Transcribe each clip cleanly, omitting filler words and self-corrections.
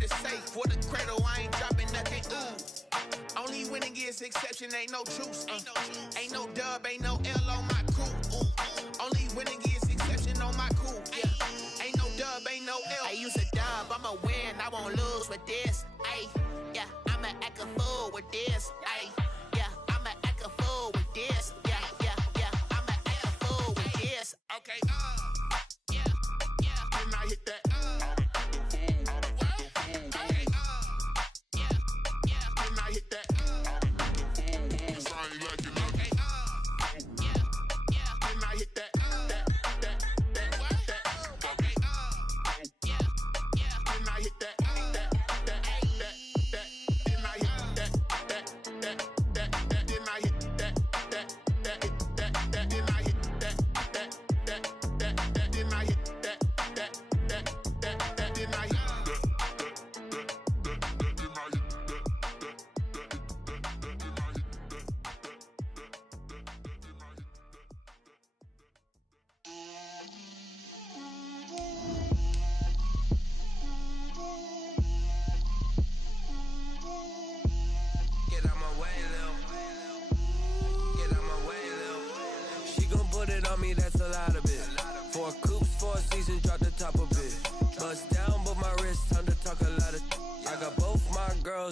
the safe. For the cradle, I ain't dropping nothing, ooh. Only winning is exception, ain't no truce. Ain't no dub, ain't no L on my crew. Only winning is exception on my crew. Yeah. Ain't no dub, ain't no L. I use a dub, I'ma win, I won't lose with this. Ay, yeah, I'ma act a fool with this. Ay, yeah, I'ma act a fool with this. Yeah, yeah, yeah, I'ma act a fool with this. Okay, yeah, yeah. Then I hit that.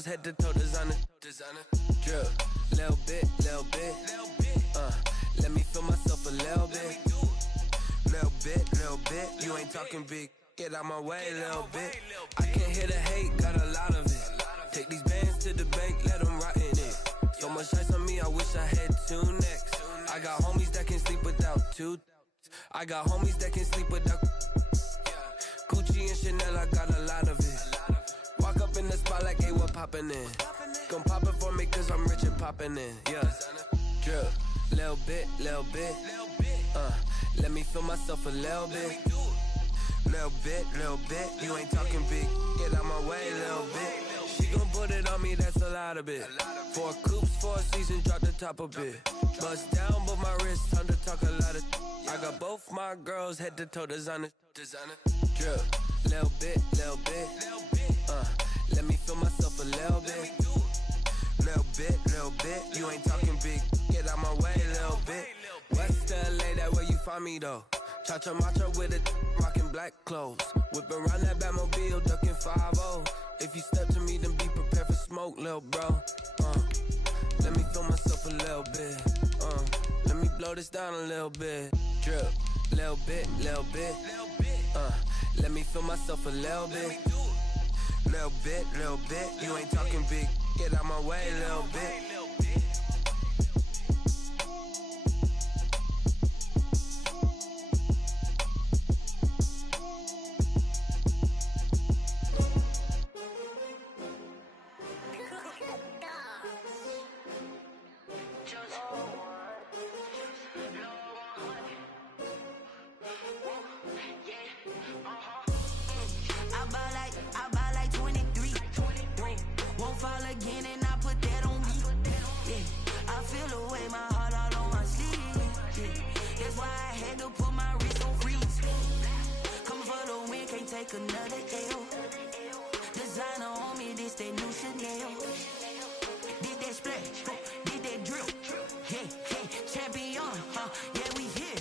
Head to toe designer, drip, little bit, let me feel myself a little bit, you ain't talking big, get out my way, little bit, I can't hear the hate, got a lot of it, take these bands to the bank, let them rot in it, so much ice on me, I wish I had two necks, I got homies that can sleep without two, I got homies that can sleep without, Gucci and Chanel, I got a lot of it, walk up in the spot like, hey, what poppin' in? Gon' pop it for me cause I'm rich and poppin' in, yeah. Drip, little bit, let me feel myself a little bit. Little bit, you ain't talking big, get out my way, little bit. She gon' put it on me, that's a lot of it. 4 coops, 4 seasons, drop the top a bit. Bust down, but my wrist, time to talk a lot of. I got both my girls, head to toe designer. Drip, little bit, let me feel myself a little bit. Little bit, you ain't talking big, get out my way, little bit. West LA, that where you find me though. Cha-cha matcha with it, rockin' black clothes. Whip around that Batmobile, ducking 5-0. If you step to me, then be prepared for smoke, little bro. Let me feel myself a little bit. Let me blow this down a little bit. Drip, little bit. Let me feel myself a little bit. Little bit, you ain't talking big, get out my way, little bit. Fall again and I put that on me. Yeah, I feel away, my heart all on my sleeve. Yeah, that's why I had to put my wrist on freeze. Coming for the win, can't take another L. Designer on me, this that new Chanel. Did that splash, did that drill. Yeah, champion, yeah, we here.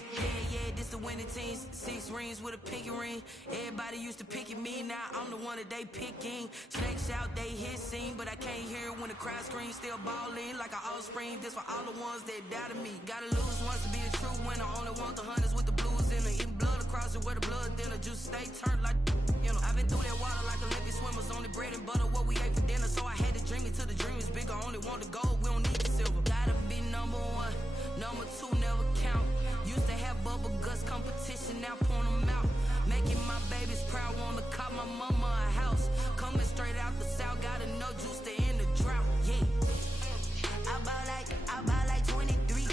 Yeah, this the winning team. 6 rings with a pinky ring. Everybody used to pick at me, now I'm the one that they picking. Snakes out, they hissing, but I can't hear it when the crowd screams. Still ballin' like an offspring. This for all the ones that doubted me. Gotta lose once to be a true winner. Only want the hunters with the blues in it. Eating blood across it where the blood thinner. Juice stay turned like, you know. I've been through that water like Olympic swimmers. Only bread and butter, what we ate for dinner. So I had to dream it till the dream is bigger. Only want the gold, we don't need the silver. Gotta be number 1, number 2 never count. Used to have bubble guts competition, now point them out. Making my babies proud, wanna call my mama a house. Coming straight out the south, gotta know juice to end the drought, yeah. I buy like 23.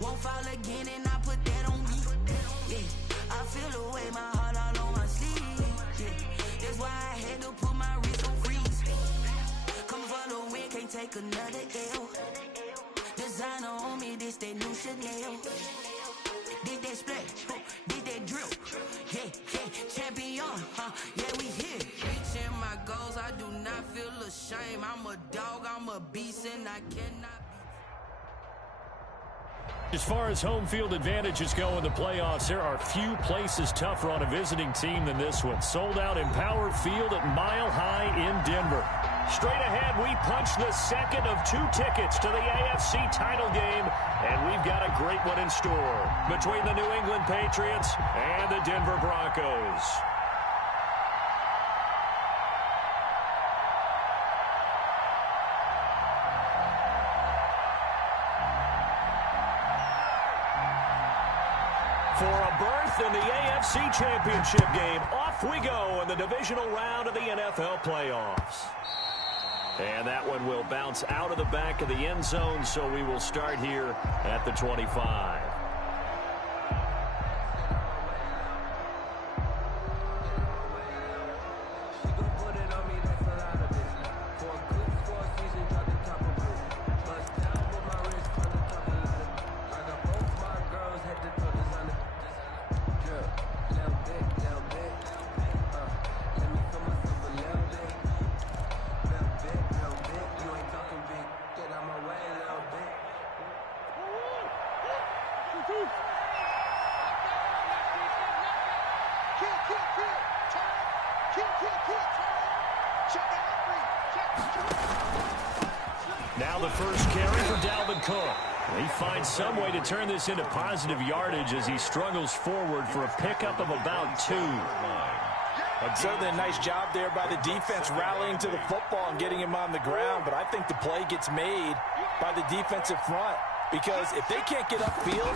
Won't fall again and I put that on me. Yeah, I feel away, my heart all on my sleeve. Yeah, that's why I had to put my wrist on freeze. Coming for the win, can't take another L. Designer on me, this that new Chanel. Did that splash, did that drill. Yeah, champion, yeah, we here. Reaching my shame. I'm a dog, I'm a beast, and I cannot. As far as home field advantages go in the playoffs, there are few places tougher on a visiting team than this one. Sold out Empower Field at Mile High in Denver. Straight ahead, we punch the second of 2 tickets to the AFC title game, and we've got a great one in store between the New England Patriots and the Denver Broncos. For a berth in the AFC Championship game, off we go in the divisional round of the NFL playoffs. And that one will bounce out of the back of the end zone, so we will start here at the 25. Now the first carry for Dalvin Cook. He finds some way to turn this into positive yardage as he struggles forward for a pickup of about 2. Certainly a nice job there by the defense rallying to the football and getting him on the ground, but I think the play gets made by the defensive front. Because if they can't get upfield,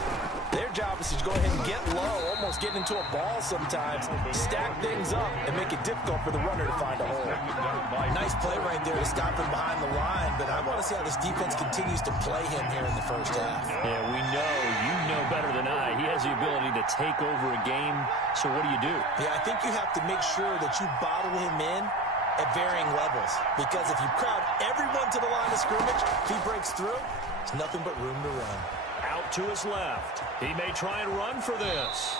their job is to go ahead and get low, almost get into a ball sometimes, stack things up, and make it difficult for the runner to find a hole. Nice play right there to stop him behind the line, but I want to see how this defense continues to play him here in the first half. Yeah, we know, you know better than I, he has the ability to take over a game, so what do? Yeah, I think you have to make sure that you bottle him in at varying levels, because if you crowd everyone to the line of scrimmage, if he breaks through, there's nothing but room to run. Out to his left. He may try and run for this.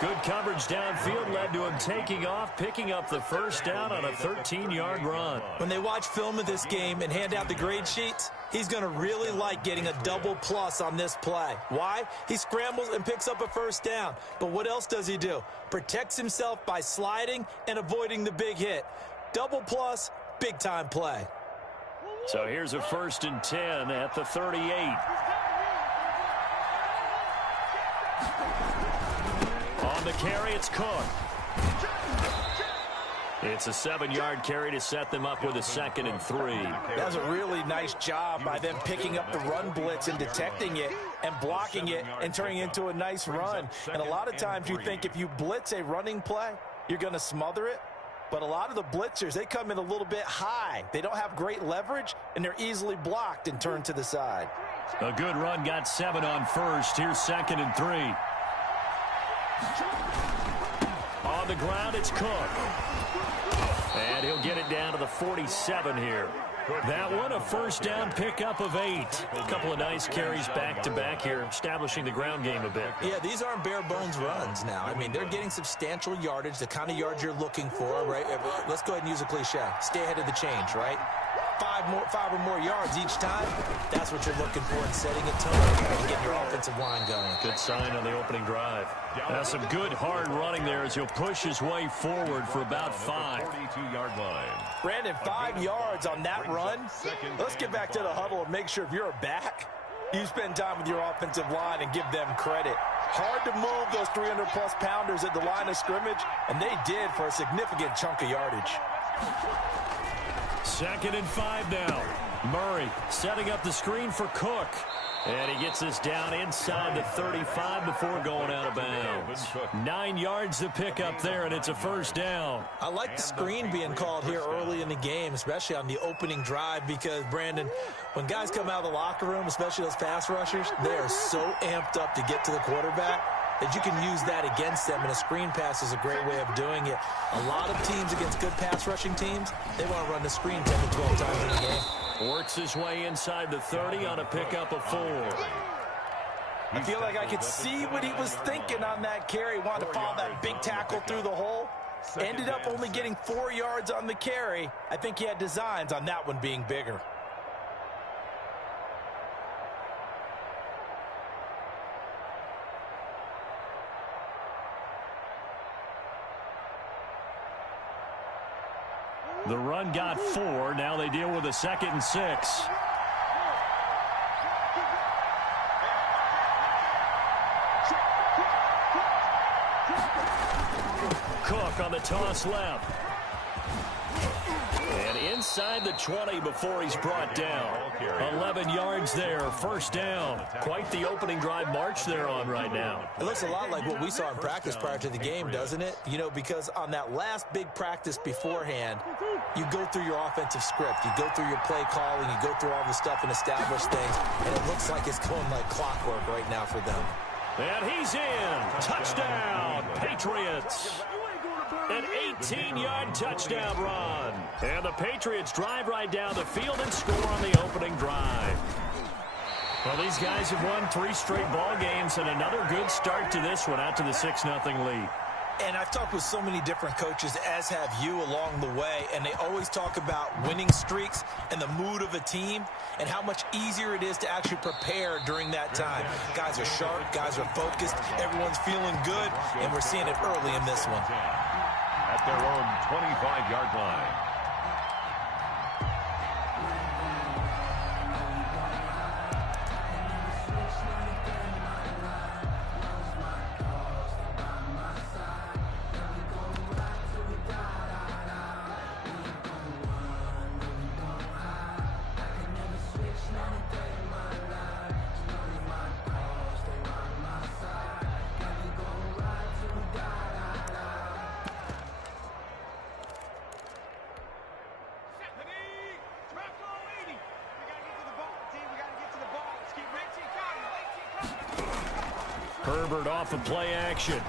Good coverage downfield led to him taking off, picking up the first down on a 13-yard run. When they watch film of this game and hand out the grade sheets, he's going to really like getting a double plus on this play. Why? He scrambles and picks up a first down. But what else does he do? Protects himself by sliding and avoiding the big hit. Double plus, big-time play. So here's a 1st and 10 at the 38. On the carry, it's Cook. It's a 7-yard carry to set them up with a 2nd and 3. That was a really nice job by them picking up the run blitz and detecting it and blocking it and turning it into a nice run. And a lot of times you think if you blitz a running play, you're going to smother it. But a lot of the blitzers, they come in a little bit high. They don't have great leverage, and they're easily blocked and turned to the side. A good run, got 7 on first. Here's 2nd and 3. On the ground, it's Cook. And he'll get it down to the 47 here. That one, a first down pickup of 8. A couple of nice carries back-to-back here, establishing the ground game a bit. Yeah, these aren't bare-bones runs now. I mean, they're getting substantial yardage, the kind of yards you're looking for, right? Let's go ahead and use a cliche. Stay ahead of the change, right? 5 or more yards each time. That's what you're looking for in setting a tone and getting your offensive line going. Good sign on the opening drive. Now some good hard running there as he'll push his way forward for about 5. 42-yard line. Brandon, 5 yards on that run. Let's get back to the huddle and make sure if you're a back, you spend time with your offensive line and give them credit. Hard to move those 300-plus pounders at the line of scrimmage, and they did for a significant chunk of yardage. 2nd and 5 now. Murray setting up the screen for Cook. And he gets us down inside the 35 before going out of bounds. 9 yards to pick up there, and it's a first down. I like the screen being called here early in the game, especially on the opening drive, because, Brandon, when guys come out of the locker room, especially those pass rushers, they are so amped up to get to the quarterback that you can use that against them, and a screen pass is a great way of doing it. A lot of teams against good pass rushing teams, they want to run the screen 10 to 12 times in the game. Works his way inside the 30 on a pickup of 4. I feel like I could see what he was thinking on that carry. Wanted to follow that big tackle through the hole. Ended up only getting 4 yards on the carry. I think he had designs on that one being bigger. The run got 4. Now they deal with a 2nd and 6. Cook on the toss left. And inside the 20 before he's brought down. 11 yards there, 1st down. Quite the opening drive march they're on right now. It looks a lot like what we saw in practice prior to the game, doesn't it? You know, because on that last big practice beforehand, you go through your offensive script. You go through your play calling. You go through all the stuff and establish things. And it looks like it's going like clockwork right now for them. And he's in. Touchdown, Patriots. An 18-yard touchdown run. And the Patriots drive right down the field and score on the opening drive. Well, these guys have won 3 straight ball games and another good start to this one out to the 6-0 lead. And I've talked with so many different coaches, as have you, along the way, and they always talk about winning streaks and the mood of a team and how much easier it is to actually prepare during that time. Guys are sharp, guys are focused, everyone's feeling good, and we're seeing it early in this one. At their own 25-yard line. Herbert off of play action.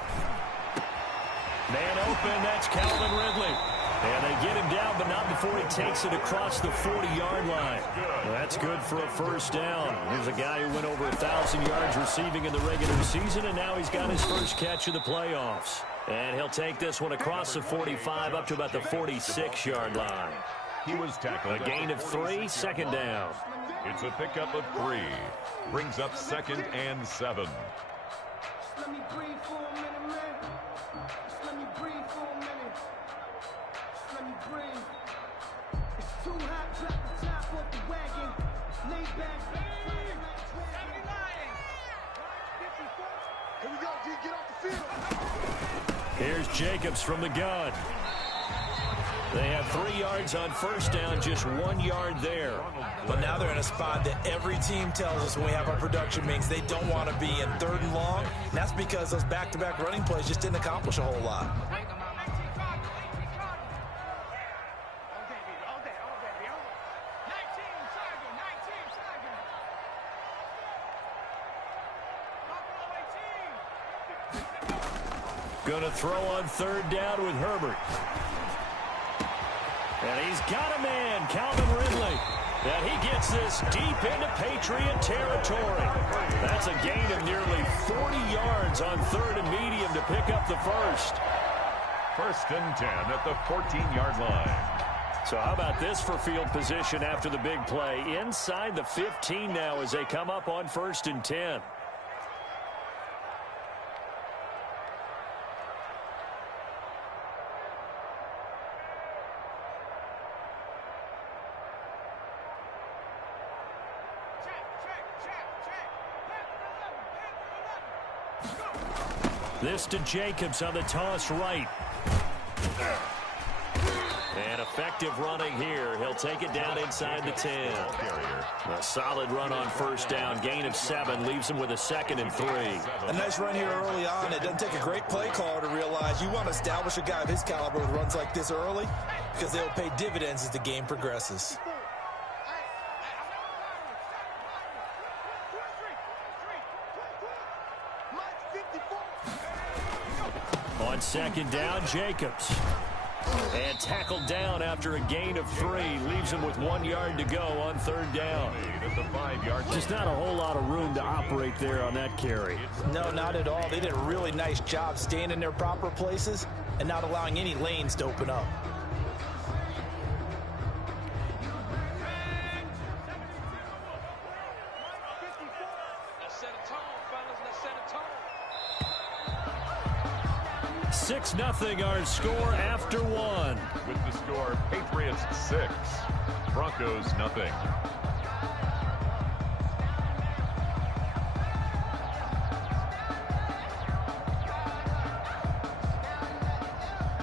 Man open, that's Calvin Ridley. And they get him down, but not before he takes it across the 40-yard line. Well, that's good for a 1st down. Here's a guy who went over 1,000 yards receiving in the regular season, and now he's got his first catch of the playoffs. And he'll take this one across the 45 up to about the 46-yard line. He was tackled. A gain of 3, 2nd down. It's a pickup of 3. Brings up 2nd and 7. Let me breathe for a minute, man. Just let me breathe for a minute. Just let me breathe. It's too hot, drop the top off the wagon. Lay back, Here we go, G, get off the field. Here's Jacobs from the gun. They have 3 yards on 1st down, just 1 yard there. But now they're in a spot that every team tells us when we have our production meetings they don't want to be in 3rd and long. And that's because those back-to-back running plays just didn't accomplish a whole lot. Gonna throw on 3rd down with Herbert. And he's got a man, Calvin Ridley. And he gets this deep into Patriot territory. That's a gain of nearly 40 yards on 3rd and medium to pick up the 1st. 1st and 10 at the 14-yard line. So how about this for field position after the big play? Inside the 15 now as they come up on 1st and 10. This to Jacobs on the toss right. And effective running here. He'll take it down inside the 10. A solid run on 1st down. Gain of 7 leaves him with a 2nd and 3. A nice run here early on. It doesn't take a great play caller to realize you want to establish a guy of his caliber with runs like this early because they'll pay dividends as the game progresses. On 2nd down, Jacobs. And tackled down after a gain of 3. Leaves him with 1 yard to go on 3rd down. Just not a whole lot of room to operate there on that carry. No, not at all. They did a really nice job staying in their proper places and not allowing any lanes to open up. Let's set a tone, fellas. Let's set a tone. 6-0 our score after one. With the score, Patriots 6, Broncos nothing.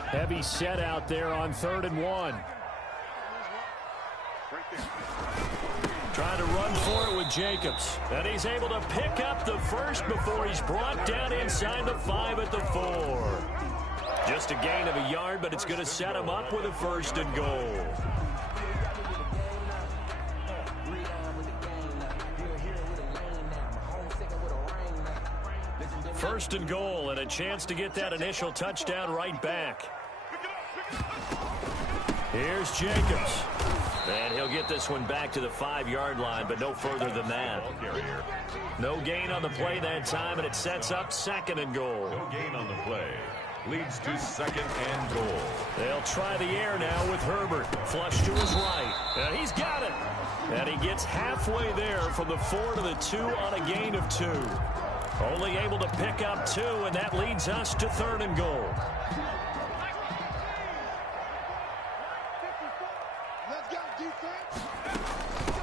Heavy set out there on 3rd and 1. Trying to run for it with Jacobs. And he's able to pick up the first before he's brought down inside the 5 at the 4. Just a gain of a yard, but it's going to set him up with a 1st and goal. First and goal, and a chance to get that initial touchdown right back. Here's Jacobs. And he'll get this one back to the 5-yard line, but no further than that. No gain on the play that time, and it sets up 2nd and goal. No gain on the play. Leads to 2nd and goal. They'll try the air now with Herbert. Flush to his right. And he's got it. And he gets halfway there from the 4 to the 2 on a gain of 2. Only able to pick up 2, and that leads us to 3rd and goal.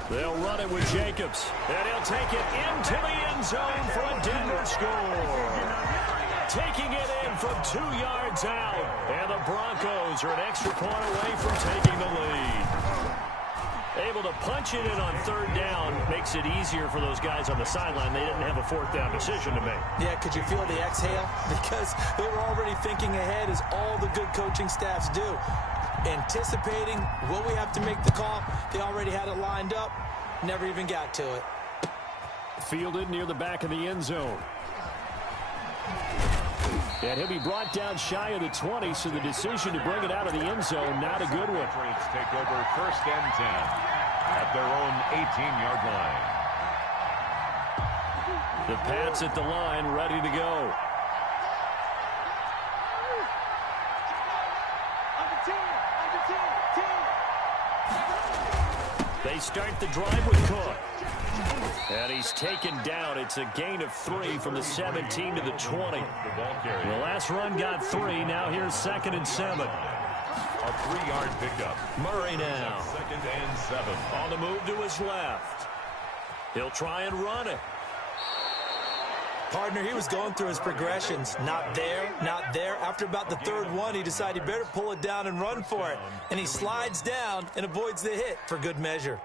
They'll run it with Jacobs, and he'll take it into the end zone for a Denver score. Taking it in from 2 yards out, and the Broncos are an extra point away from taking the lead. Able to punch it in on 3rd down makes it easier for those guys on the sideline. They didn't have a 4th down decision to make. Yeah, could you feel the exhale? Because they were already thinking ahead, as all the good coaching staffs do. Anticipating, will we have to make the call? They already had it lined up, never even got to it. Fielded near the back of the end zone. And he'll be brought down shy of the 20, so the decision to bring it out of the end zone, not a good one. Patriots take over 1st and 10 at their own 18-yard line. The Pats at the line, ready to go. They start the drive with Cook. And he's taken down. It's a gain of 3 from the 17 to the 20. The last run got 3. Now here's 2nd and 7. A 3-yard pickup. Murray now. 2nd and 7. On the move to his left. He'll try and run it. Partner, he was going through his progressions. Not there, not there. After about the 3rd one, he decided he better pull it down and run for it. And he slides down and avoids the hit for good measure.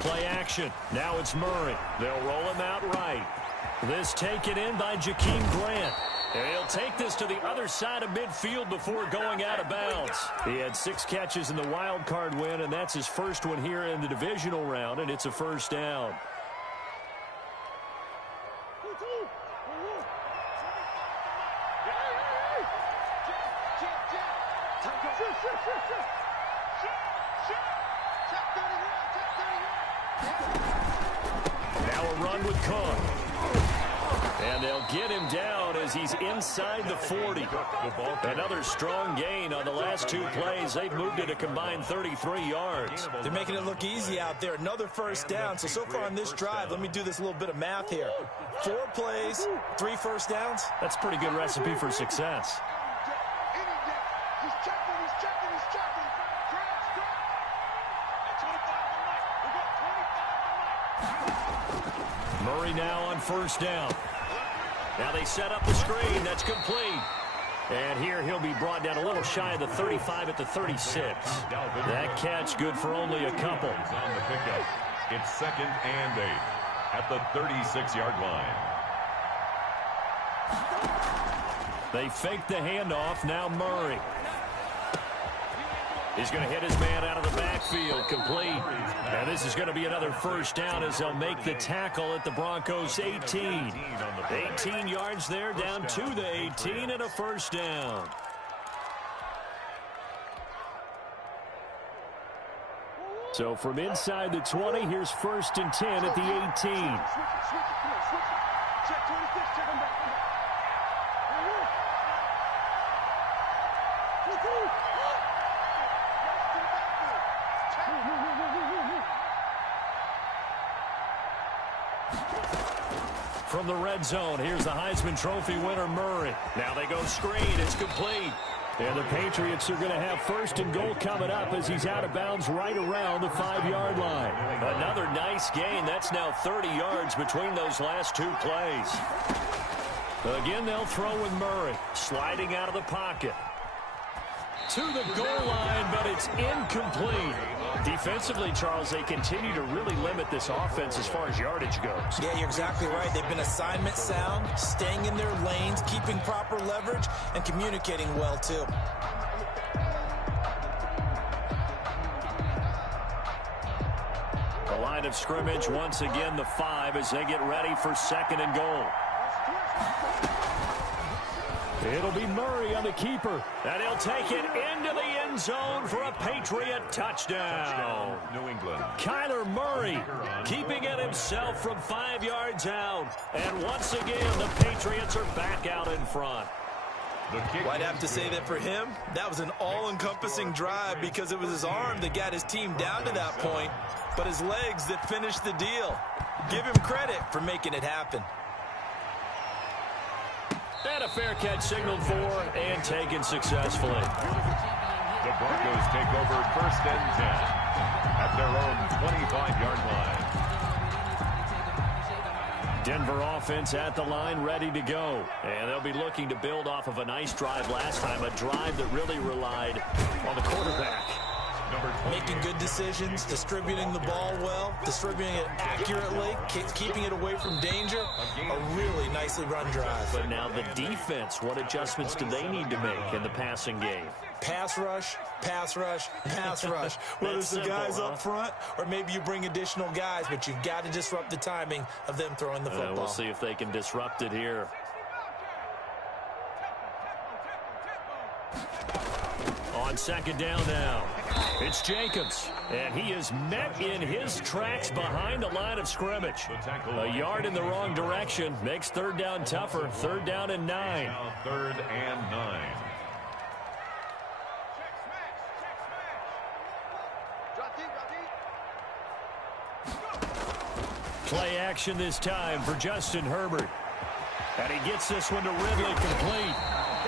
Play action. Now it's Murray. They'll roll him out right. This taken in by Jakeem Grant. And he'll take this to the other side of midfield before going out of bounds. He had 6 catches in the wild card win, and that's his first one here in the divisional round, and it's a 1st down. Now a run with Cook. And they'll get him down as he's inside the 40. Another strong gain on the last 2 plays. They've moved it a combined 33 yards. They're making it look easy out there. Another 1st down. So far on this drive, let me do this little bit of math here. 4 plays, 3 1st downs. That's a pretty good recipe for success. Murray now on 1st down. Now they set up the screen. That's complete. And here he'll be brought down a little shy of the 35 at the 36. That catch good for only a couple. On the pickup. It's 2nd and 8 at the 36-yard line. They fake the handoff. Now Murray. He's going to hit his man out of the backfield, complete. And this is going to be another 1st down as they'll make the tackle at the Broncos' 18. 18 yards there, down to the 18, and a 1st down. So from inside the 20, here's 1st and 10 at the 18. Check 26, check him back. From the red zone, here's the Heisman Trophy winner, Murray. Now they go screen. It's complete. And the Patriots are going to have 1st and goal coming up as he's out of bounds right around the 5-yard line. Another nice gain. That's now 30 yards between those last 2 plays. Again, they'll throw with Murray, sliding out of the pocket. To the goal line, but it's incomplete. Defensively, Charles, they continue to really limit this offense as far as yardage goes. Yeah, you're exactly right. They've been assignment sound, staying in their lanes, keeping proper leverage, and communicating well, too. The line of scrimmage, once again, the 5 as they get ready for 2nd and goal. It'll be Murray on the keeper. And he'll take it into the end zone for a Patriot touchdown. New England. Kyler Murray keeping it himself from 5 yards out. And once again, the Patriots are back out in front. I'd have to say that for him, that was an all-encompassing drive because it was his arm that got his team down to that point, but his legs that finished the deal. Give him credit for making it happen. And a fair catch signaled for and taken successfully. The Broncos take over 1st and 10 at their own 25-yard line. Denver offense at the line, ready to go. And they'll be looking to build off of a nice drive last time, a drive that really relied on the quarterback. Making good decisions, distributing the ball well, distributing it accurately, keeping it away from danger. A really nicely run drive. But now the defense, what adjustments do they need to make in the passing game? Pass rush, pass rush, pass rush. Whether it's the guys up front or maybe you bring additional guys, but you've got to disrupt the timing of them throwing the football. We'll see if they can disrupt it here. On 2nd down now, it's Jacobs, and he is met in his tracks behind the line of scrimmage. A yard in the wrong direction makes 3rd down tougher. 3rd down and 9. Now 3rd and 9. Play action this time for Justin Herbert. And he gets this one to Ridley complete.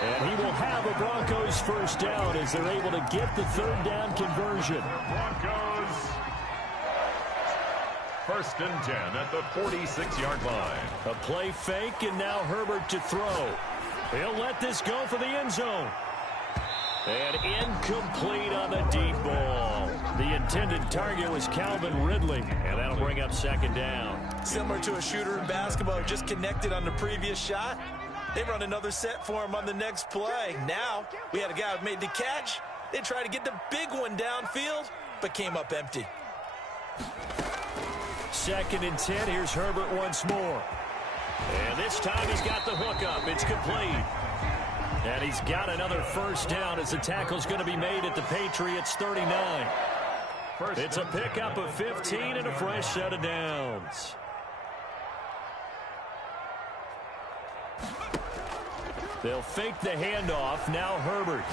And he will have a Broncos 1st down as they're able to get the 3rd down conversion. Broncos 1st and 10 at the 46-yard line. A play fake, and now Herbert to throw. He'll let this go for the end zone. And incomplete on the deep ball. The intended target was Calvin Ridley, and that'll bring up 2nd down. Similar to a shooter in basketball, just connected on the previous shot. They run another set for him on the next play. Now, we had a guy who made the catch. They tried to get the big one downfield, but came up empty. 2nd and 10. Here's Herbert once more. And this time he's got the hook up. It's complete. And he's got another 1st down as the tackle's going to be made at the Patriots 39. It's a pickup of 15 and a fresh set of downs. They'll fake the handoff. Now Herbert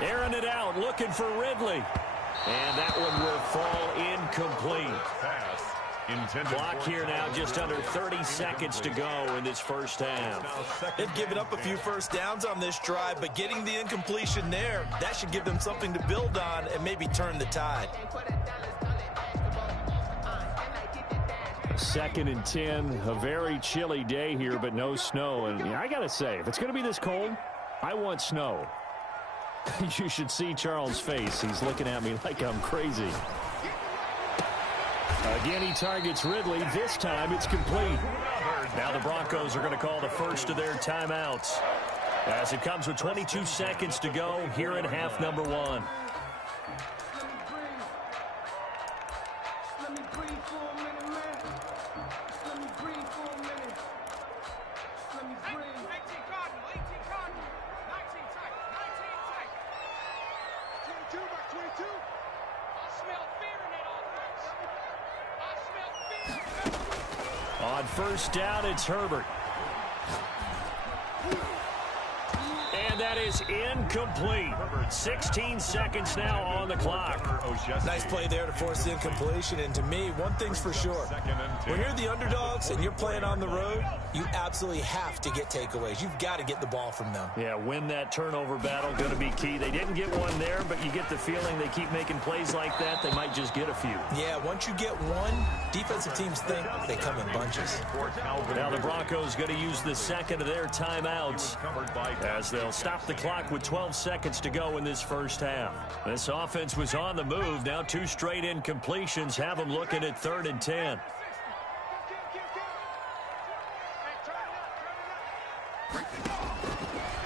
airing it out, looking for Ridley. And that one will fall incomplete. Clock here now, just under 30 seconds to go in this 1st half. They've given up a few 1st downs on this drive, but getting the incompletion there, that should give them something to build on and maybe turn the tide. 2nd and 10, a very chilly day here, but no snow. And I got to say, if it's going to be this cold, I want snow. You should see Charles' face. He's looking at me like I'm crazy. Again, he targets Ridley. This time, it's complete. Now the Broncos are going to call the first of their timeouts as it comes with 22 seconds to go here in half number 1. I smell fear in that offense. On first down, it's Herbert. And that is incomplete. 16 seconds now on the clock. Nice play there to force the incompletion. And to me, one thing's for sure. When you're the underdogs and you're playing on the road, you absolutely have to get takeaways. You've got to get the ball from them. Yeah, win that turnover battle, going to be key. They didn't get one there, but you get the feeling they keep making plays like that, they might just get a few. Yeah, once you get one, defensive teams think they come in bunches. Now the Broncos going to use the second of their timeouts as they'll stop the clock with 12 seconds to go in this first half. This offense was on the move. Now 2 straight incompletions have them looking at 3rd and 10.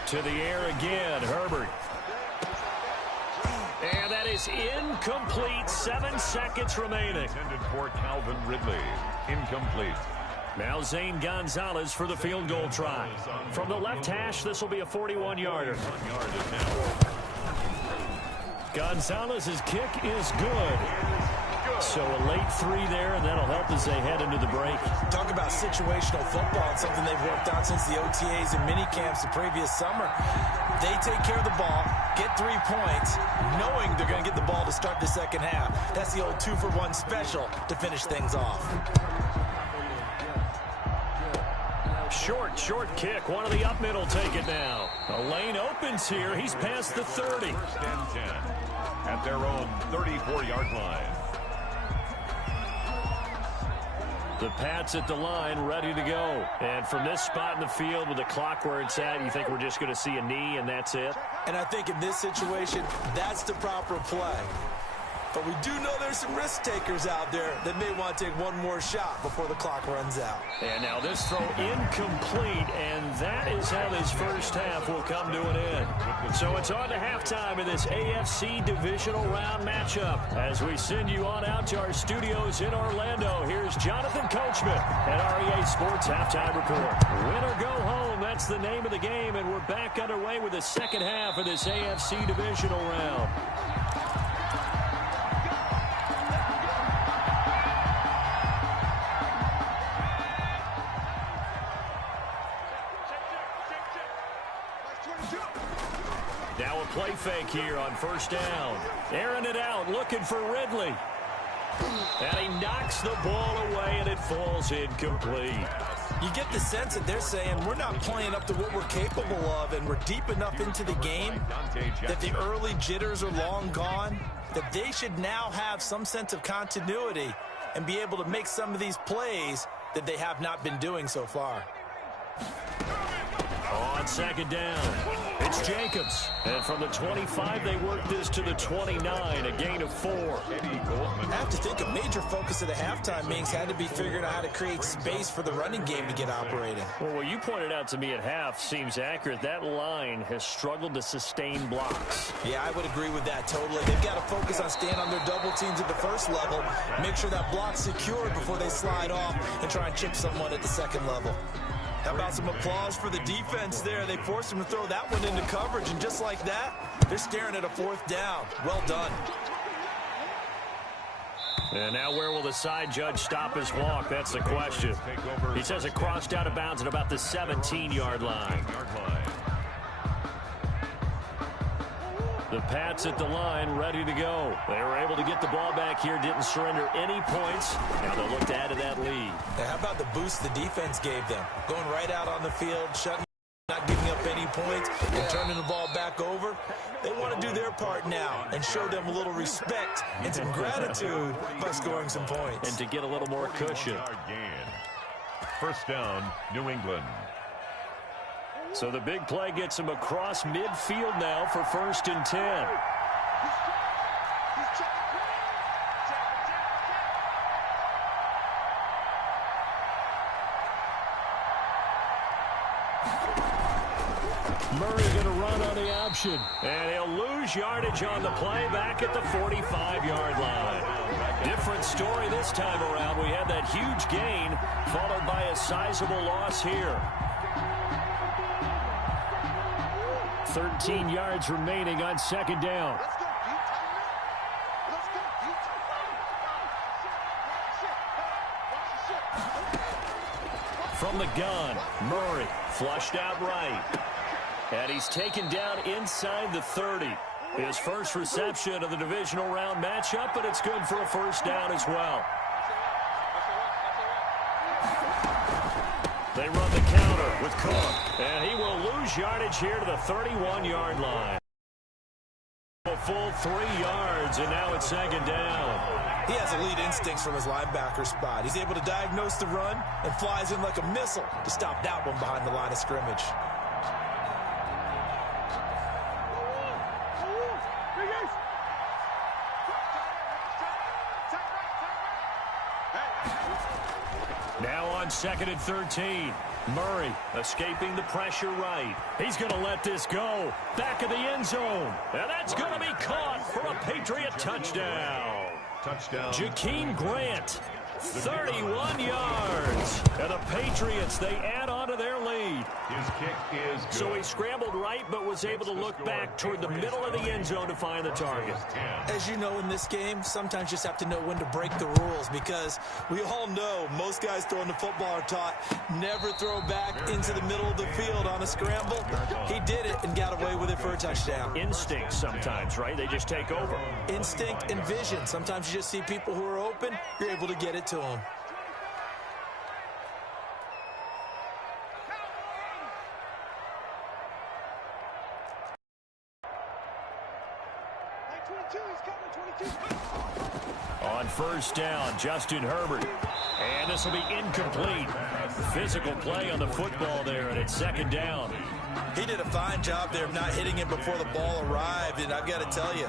To the air again, Herbert. And that is incomplete. 7 seconds remaining. Intended for Calvin Ridley. Incomplete. Now Zane Gonzalez for the field goal try. From the left hash, this will be a 41-yarder. Gonzalez's kick is good. So a late 3 there, and that'll help as they head into the break. Talk about situational football, and something they've worked on since the OTAs and mini camps the previous summer. They take care of the ball, get 3 points, knowing they're going to get the ball to start the second half. That's the old 2-for-1 special to finish things off. Short kick. One of the up middle take it now. A lane opens here. He's past the 30. 1st and 10 at their own 34-yard line. The Pats at the line, ready to go. And from this spot in the field with the clock where it's at, you think we're just going to see a knee and that's it? And I think in this situation, that's the proper play. But we do know there's some risk takers out there that may want to take one more shot before the clock runs out. And now this throw incomplete, and that is how this first half will come to an end. So it's on to halftime in this AFC divisional round matchup. As we send you on out to our studios in Orlando, here's Jonathan Coachman at REA Sports Halftime Report. Win or go home, that's the name of the game, and we're back underway with the second half of this AFC divisional round. Now a play fake here on first down. Airing it out, looking for Ridley. And he knocks the ball away, and it falls incomplete. You get the sense that they're saying we're not playing up to what we're capable of, and we're deep enough into the game that the early jitters are long gone, that they should now have some sense of continuity and be able to make some of these plays that they have not been doing so far. On second down, it's Jacobs. And from the 25, they work this to the 29, a gain of 4. I have to think a major focus of the halftime meetings had to be figuring out how to create space for the running game to get operating. Well, what you pointed out to me at half seems accurate. That line has struggled to sustain blocks. Yeah, I would agree with that totally. They've got to focus on staying on their double teams at the first level, make sure that block's secured before they slide off and try and chip someone at the second level. How about some applause for the defense there? They forced him to throw that one into coverage, and just like that, they're staring at a 4th down. Well done. And now where will the side judge stop his walk? That's the question. He says it crossed out of bounds at about the 17-yard line. The Pats at the line, ready to go. They were able to get the ball back here, didn't surrender any points. Now they'll look to add to that lead. Now, how about the boost the defense gave them? Going right out on the field, shutting, not giving up any points, and turning the ball back over. They want to do their part now and show them a little respect and some gratitude by scoring some points. And to get a little more cushion. First down, New England. So the big play gets him across midfield now for 1st and 10. Murray going to run on the option. And he'll lose yardage on the play back at the 45-yard line. Different story this time around. We had that huge gain followed by a sizable loss here. 13 yards remaining on second down. From the gun, Murray flushed out right. And he's taken down inside the 30. His first reception of the divisional round matchup, but it's good for a first down as well. They run the counter with Cook, and he will lose yardage here to the 31-yard line. A full 3 yards, and now it's second down. He has elite instincts from his linebacker spot. He's able to diagnose the run and flies in like a missile to stop that one behind the line of scrimmage. Now on 2nd and 13. Murray escaping the pressure right. He's going to let this go. Back of the end zone. And that's going to be caught for a Patriot touchdown. Touchdown. Jakeem Grant, 31 yards. And the Patriots, they add on to their lead. His kick is good. So he scrambled right, but was able to look back toward the middle of the end zone to find the target. As you know, in this game, sometimes you just have to know when to break the rules, because we all know most guys throwing the football are taught never throw back into the middle of the field on a scramble. He did it and got away with it for a touchdown. Instinct sometimes, right? They just take over. Instinct and vision. Sometimes you just see people who are open, you're able to get it to them. On first down, Justin Herbert. And this will be incomplete. Physical play on the football there, and it's second down. He did a fine job there of not hitting it before the ball arrived, and I've got to tell you,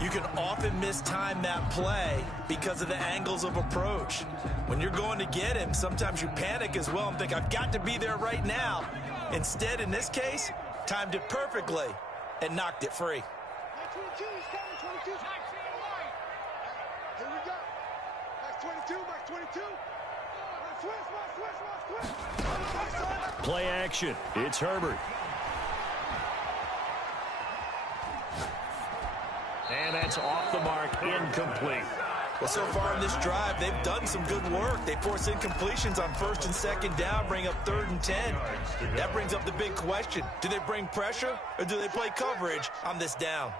you can often mistime that play because of the angles of approach. When you're going to get him, sometimes you panic as well and think, I've got to be there right now. Instead, in this case, timed it perfectly and knocked it free. Here we go. Max 22, Max 22. Switch. Play action. It's Herbert. And that's off the mark, incomplete. Well, so far in this drive, they've done some good work. They force incompletions on first and second down, bring up 3rd and 10. That brings up the big question. Do they bring pressure or do they play coverage on this down?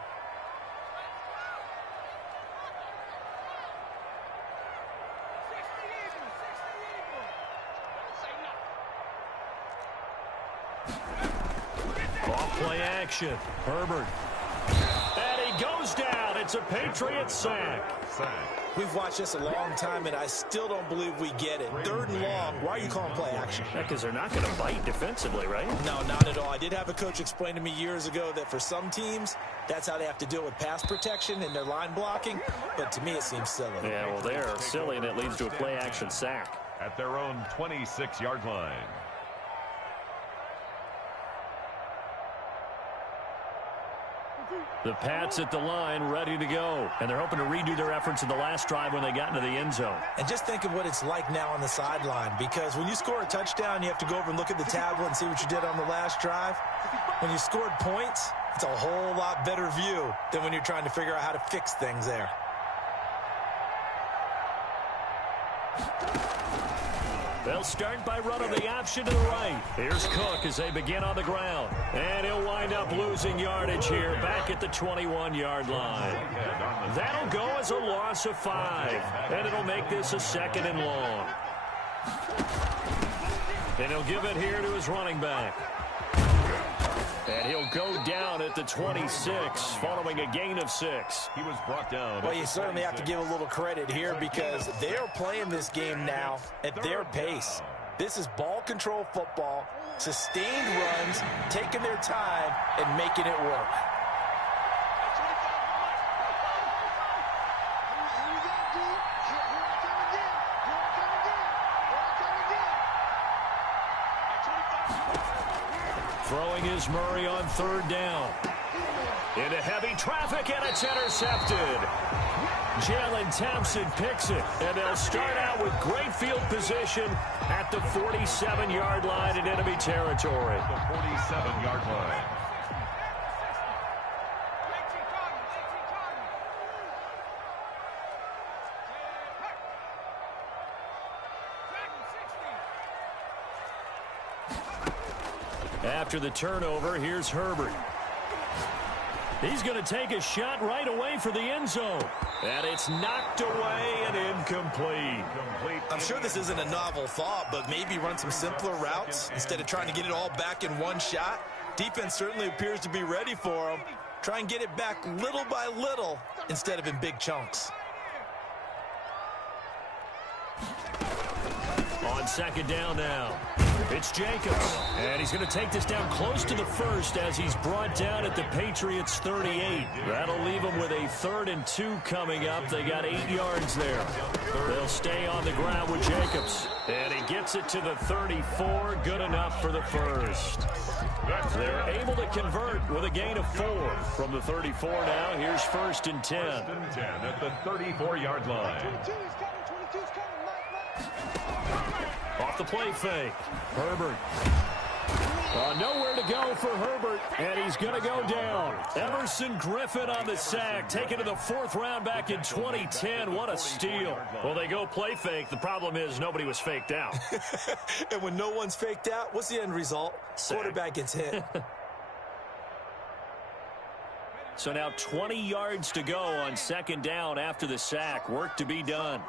Play action. Herbert. And he goes down. It's a Patriot sack. We've watched this a long time, and I still don't believe we get it. 3rd and long. Why are you calling play action? Because they're not going to bite defensively, right? No, not at all. I did have a coach explain to me years ago that for some teams, that's how they have to deal with pass protection and their line blocking. But to me, it seems silly. Yeah, well, they're silly, and it leads to a play action sack. At their own 26-yard line. The Pats at the line, ready to go. And they're hoping to redo their efforts in the last drive when they got into the end zone. And just think of what it's like now on the sideline, because when you score a touchdown, you have to go over and look at the tablet and see what you did on the last drive. When you scored points, it's a whole lot better view than when you're trying to figure out how to fix things there. They'll start by running the option to the right. Here's Cook as they begin on the ground. And he'll wind up losing yardage here back at the 21-yard line. That'll go as a loss of 5. And it'll make this a 2nd and long. And he'll give it here to his running back. And he'll go down at the 26 following a gain of 6. He was brought down. Well, you certainly have to give a little credit here because they are playing this game now at their pace. This is ball control football, sustained runs, taking their time, and making it work. Throwing is Murray on 3rd down. Into heavy traffic, and it's intercepted. Jalen Thompson picks it, and they'll start out with great field position at the 47-yard line in enemy territory. The 47-yard line. After the turnover, here's Herbert. He's going to take a shot right away for the end zone. And it's knocked away and incomplete. I'm sure this isn't a novel thought, but maybe run some simpler routes instead of trying to get it all back in one shot. Defense certainly appears to be ready for him. Try and get it back little by little instead of in big chunks. On second down now, it's Jacobs. And he's going to take this down close to the first as he's brought down at the Patriots' 38. That'll leave them with a 3rd and 2 coming up. They got 8 yards there. They'll stay on the ground with Jacobs. And he gets it to the 34. Good enough for the first. They're able to convert with a gain of 4 from the 34 now. Here's 1st and 10. 1st and 10 at the 34-yard line. Off the play fake. Herbert. Nowhere to go for Herbert, and he's going to go down. Emerson Griffin on the sack, taken to the 4th round back in 2010. What a steal. Well, they go play fake. The problem is nobody was faked out. And when no one's faked out, what's the end result? Sack. Quarterback gets hit. So now 20 yards to go on second down after the sack. Work to be done.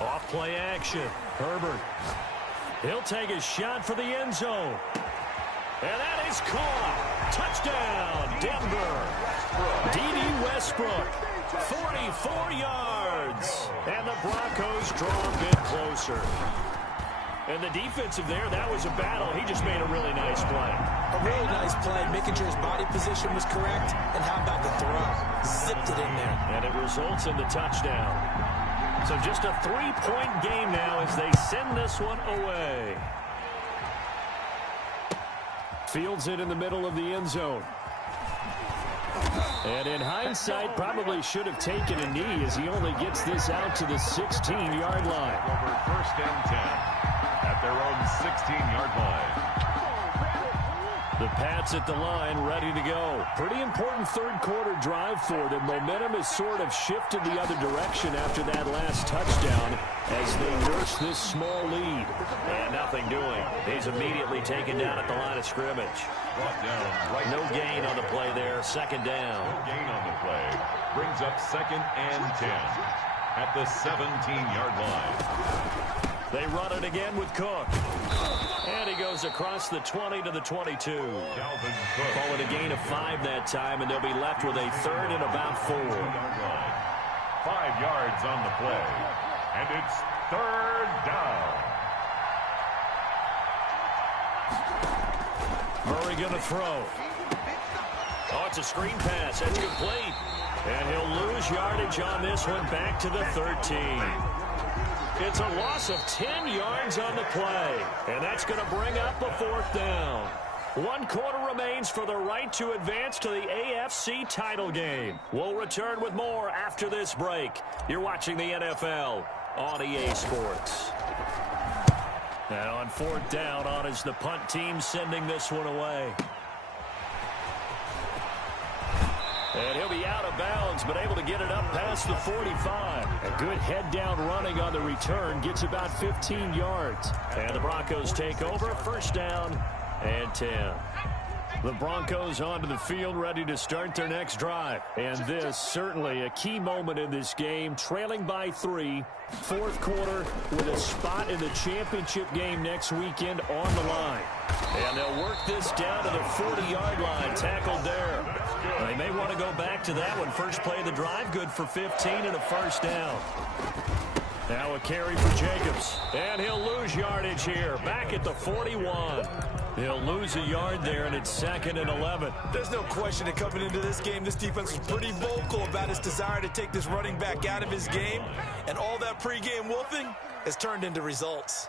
Off play action. Herbert. He'll take a shot for the end zone. And that is caught. Touchdown, Denver. D.D. Westbrook. 44 yards. And the Broncos draw a bit closer. And the defensive there, that was a battle. He just made a really nice play. A really nice play, making sure his body position was correct. And how about the throw? Zipped it in there. And it results in the touchdown. So just a 3-point game now as they send this one away. Fields it in the middle of the end zone. And in hindsight, probably should have taken a knee as he only gets this out to the 16-yard line. Over 1st and 10 at their own 16-yard line. The Pats at the line, ready to go. Pretty important 3rd quarter drive for them. Momentum has sort of shifted the other direction after that last touchdown as they nurse this small lead. And nothing doing. He's immediately taken down at the line of scrimmage. Brought down right. No gain on the play there. 2nd down. No gain on the play. Brings up 2nd and 10 at the 17-yard line. They run it again with Cook. And he goes across the 20 to the 22. Call it a gain of 5 that time, and they'll be left with a 3rd and about 4. 5 yards on the play. And it's 3rd down. Murray going to throw. Oh, it's a screen pass. That's complete. And he'll lose yardage on this one back to the 13. It's a loss of 10 yards on the play. And that's going to bring up a 4th down. 1 quarter remains for the right to advance to the AFC title game. We'll return with more after this break. You're watching the NFL on EA Sports. And on 4th down, on is the punt team sending this one away. And he'll be out of bounds, but able to get it up past the 45. A good head-down running on the return. Gets about 15 yards. And the Broncos take over. 1st down and 10. The Broncos onto the field, ready to start their next drive. And this, certainly a key moment in this game. Trailing by 3. 4th quarter with a spot in the championship game next weekend on the line. And they'll work this down to the 40-yard line. Tackled there. They may want to go back to that one. First play of the drive, good for 15 and a 1st down. Now a carry for Jacobs. And he'll lose yardage here. Back at the 41. He'll lose a yard there, and it's 2nd and 11. There's no question that coming into this game, this defense was pretty vocal about its desire to take this running back out of his game. And all that pregame wolfing has turned into results.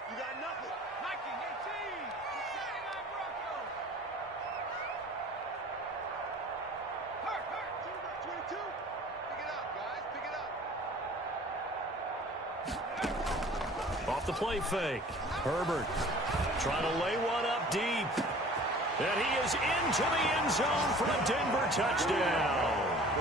Off the play fake. Herbert trying to lay one up deep. And he is into the end zone for a Denver touchdown.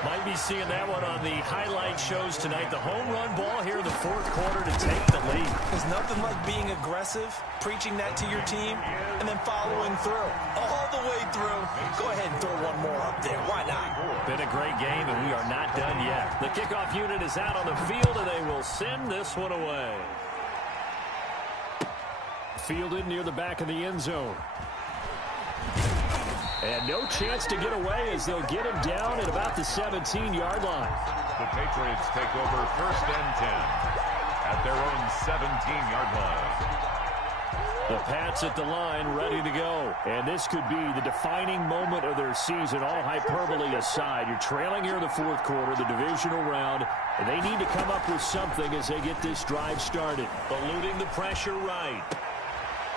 Might be seeing that one on the highlight shows tonight. The home run ball here in the fourth quarter to take the lead. There's nothing like being aggressive, preaching that to your team, and then following through. All the way through. Go ahead and throw one more up there. Why not? Been a great game, and we are not done yet. The kickoff unit is out on the field, and they will send this one away. Fielded near the back of the end zone. And no chance to get away as they'll get him down at about the 17-yard line. The Patriots take over 1st and 10 at their own 17-yard line. The Pats at the line, ready to go. And this could be the defining moment of their season, all hyperbole aside. You're trailing here in the fourth quarter, the divisional round, and they need to come up with something as they get this drive started. Eluding the pressure right.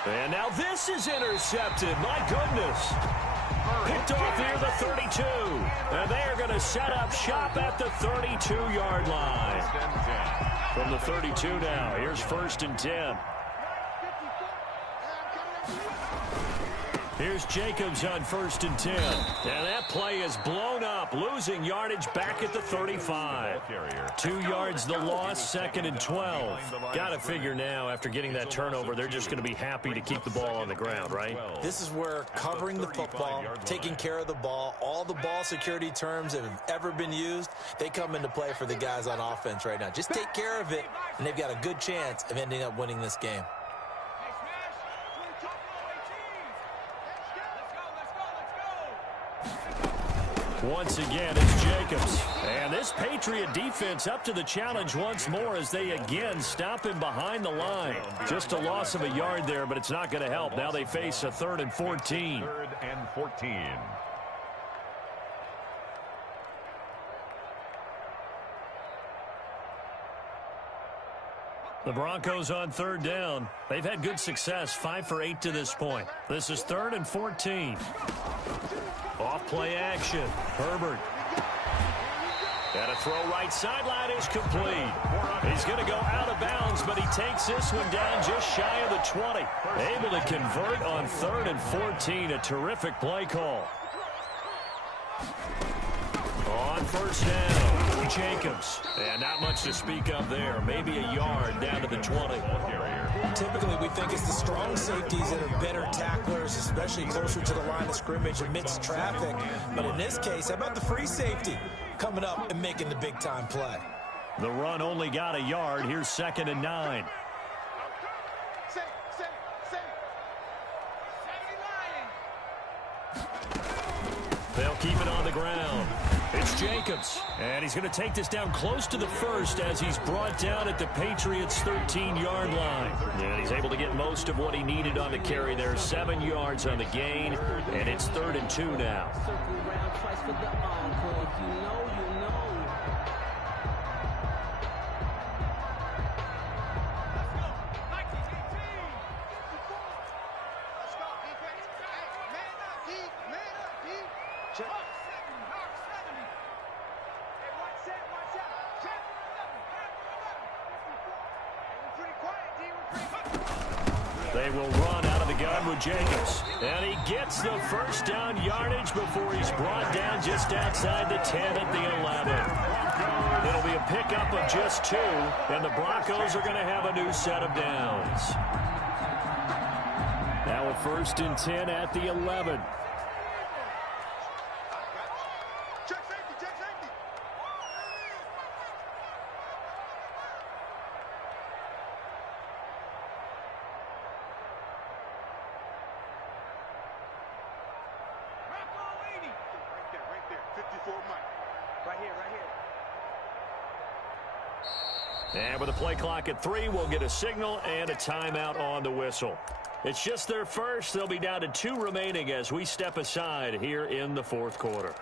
And now this is intercepted. My goodness. Picked off near the 32. And they are going to set up shop at the 32-yard line. From the 32 now, here's 1st and 10. Here's Jacobs on 1st and 10. And that play is blown up, losing yardage back at the 35. 2 yards the loss, 2nd and 12. Got to figure now, after getting that turnover, they're just going to be happy to keep the ball on the ground, right? This is where covering the football, taking care of the ball, all the ball security terms that have ever been used, they come into play for the guys on offense right now. Just take care of it, and they've got a good chance of ending up winning this game. Once again, it's Jacobs. And this Patriot defense up to the challenge once more as they again stop him behind the line. Just a loss of a yard there, but it's not going to help. Now they face a 3rd and 14. 3rd and 14. The Broncos on 3rd down. They've had good success, 5 for 8 to this point. This is 3rd and 14. Off play action. Herbert. And a throw right sideline is complete. He's going to go out of bounds, but he takes this one down just shy of the 20. Able to convert on 3rd and 14. A terrific play call. On 1st down, Jacobs. And not much to speak of there. Maybe a yard down to the 20. Typically, we think it's the strong safeties that are better tacklers, especially closer to the line of scrimmage amidst traffic. But in this case, how about the free safety coming up and making the big-time play? The run only got a yard. Here's 2nd and 9. They'll keep it on the ground. It's Jacobs, and he's going to take this down close to the 1st as he's brought down at the Patriots' 13-yard line. And he's able to get most of what he needed on the carry there. 7 yards on the gain, and it's 3rd and 2 now. They will run out of the gun with Jacobs. And he gets the 1st down yardage before he's brought down just outside the 10 at the 11. It'll be a pickup of just 2, and the Broncos are going to have a new set of downs. Now a 1st and 10 at the 11. And with the play clock at 3, we'll get a signal and a timeout on the whistle. It's just their first. They'll be down to 2 remaining as we step aside here in the 4th quarter.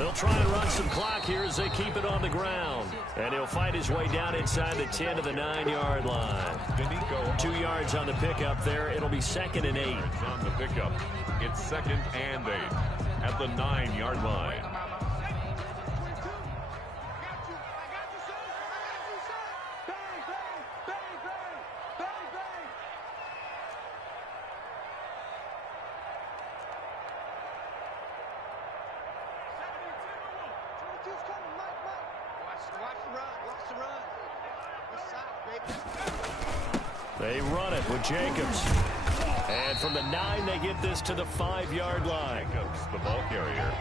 They'll try and run some clock here as they keep it on the ground. And he'll fight his way down inside the 10 to the 9-yard line. 2 yards on the pickup there. It'll be 2nd and 8. On the pickup, it's 2nd and 8 at the 9-yard line. They run it with Jacobs. And from the 9, they get this to the 5-yard line. Jacobs, the ball carrier.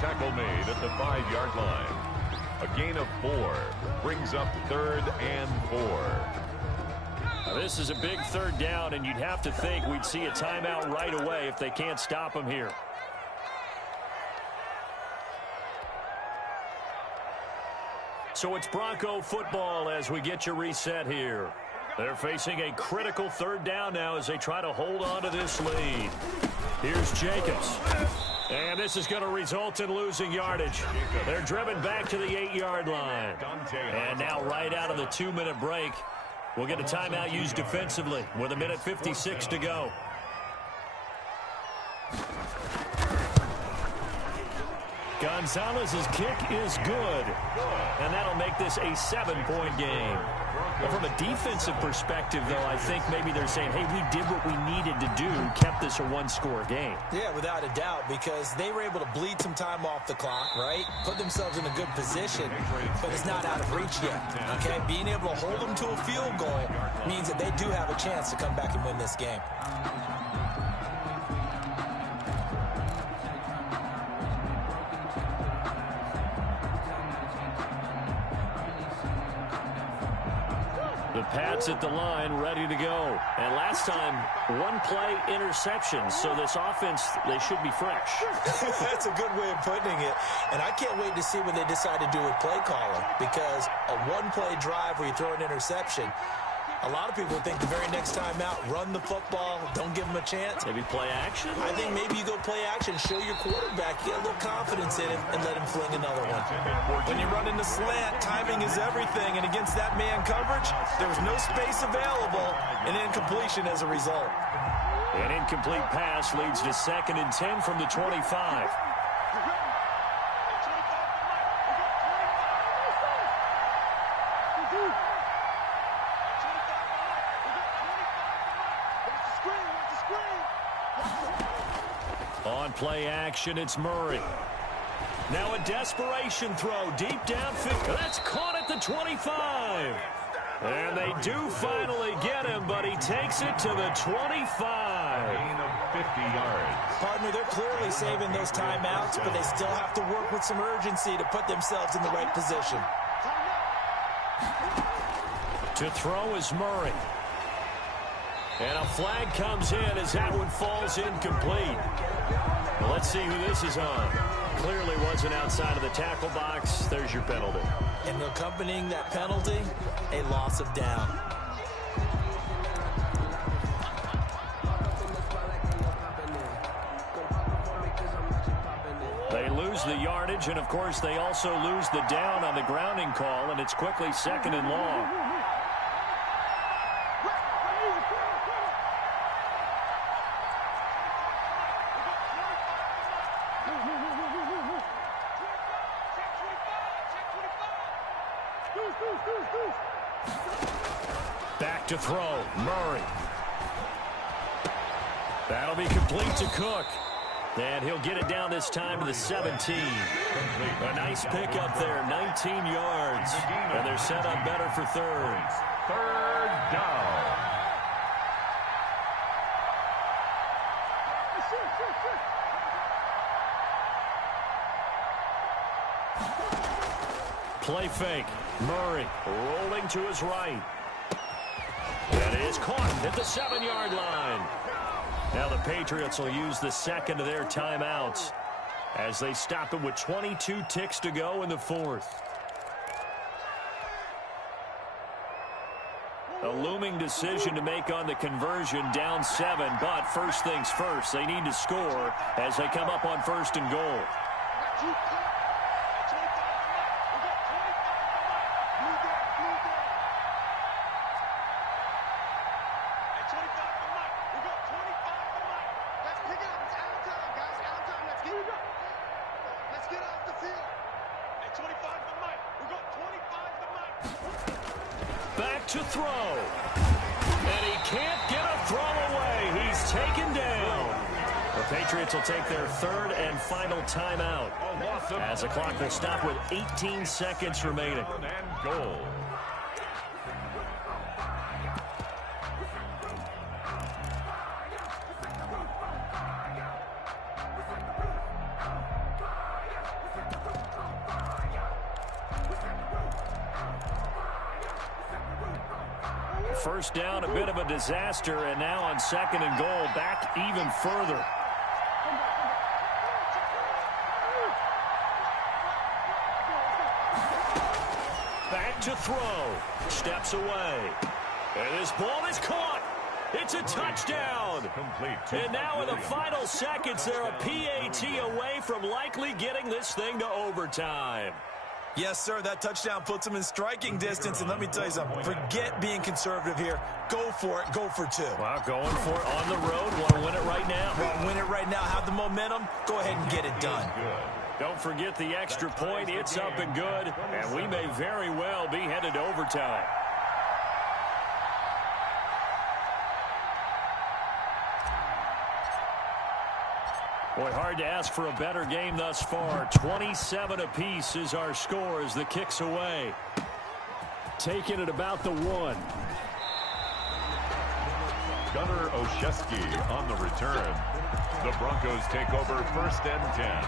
Tackle made at the 5-yard line. A gain of 4 brings up 3rd and 4. Now, this is a big 3rd down, and you'd have to think we'd see a timeout right away if they can't stop him here. So it's Bronco football as we get you reset here. They're facing a critical 3rd down now as they try to hold on to this lead. Here's Jacobs. And this is going to result in losing yardage. They're driven back to the 8-yard line. And now right out of the 2-minute break, we'll get a timeout used defensively with 1:56 to go. Gonzalez's kick is good, and that'll make this a 7-point game. But from a defensive perspective, though, I think maybe they're saying, hey, we did what we needed to do, kept this a 1-score game. Yeah, without a doubt, because they were able to bleed some time off the clock, right? Put themselves in a good position, but it's not out of reach yet, okay? Being able to hold them to a field goal means that they do have a chance to come back and win this game. The Pats at the line, ready to go. And last time, 1-play interception. So this offense, they should be fresh. That's a good way of putting it. And I can't wait to see what they decide to do with play calling. Because a 1-play drive where you throw an interception, a lot of people think the very next time out, run the football, don't give them a chance. Maybe play action? I think maybe you go play action, show your quarterback, get a little confidence in him, and let him fling another one. When you run into slant, timing is everything, and against that man coverage, there was no space available, and incompletion as a result. An incomplete pass leads to 2nd and 10 from the 25. On play action, it's Murray. Now a desperation throw deep downfield. That's caught at the 25. And they do finally get him, but he takes it to the 25. Gain of 50 yards. Partner, they're clearly saving those timeouts, but they still have to work with some urgency to put themselves in the right position. To throw is Murray. And a flag comes in as that one falls incomplete. Well, let's see who this is on. Clearly wasn't outside of the tackle box. There's your penalty. And accompanying that penalty, a loss of down. They lose the yardage, and, of course, they also lose the down on the grounding call, and it's quickly 2nd and long. Back to throw, Murray. That'll be complete to Cook. And he'll get it down this time to the 17. A nice pickup there, 19 yards. And they're set up better for 3rd. 3rd down. Play fake. Murray rolling to his right. That is caught at the 7-yard line. Now the Patriots will use the 2nd of their timeouts as they stop it with 22 ticks to go in the 4th. A looming decision to make on the conversion, down 7, but first things first, they need to score as they come up on 1st and goal. Back to throw. And he can't get a throw away. He's taken down. The Patriots will take their third and final timeout, as the clock will stop with 18 seconds remaining. And goal. First down, a bit of a disaster, and now on second and goal, back even further. Back to throw. Steps away. And this ball is caught. It's a touchdown. And now in the final seconds, they're a PAT away from likely getting this thing to overtime. Yes, sir, that touchdown puts them in striking distance. And let me tell you something, forget being conservative here. Go for it. Go for two. Wow, going for it on the road. Want to win it right now. Want to win it right now. Have the momentum. Go ahead and get it done. Don't forget the extra point. It's up and good. And we may very well be headed to overtime. Boy, hard to ask for a better game thus far. 27 apiece is our score as the kick's away. Taking it about the 1. Gunnar Olszewski on the return. The Broncos take over first and 10.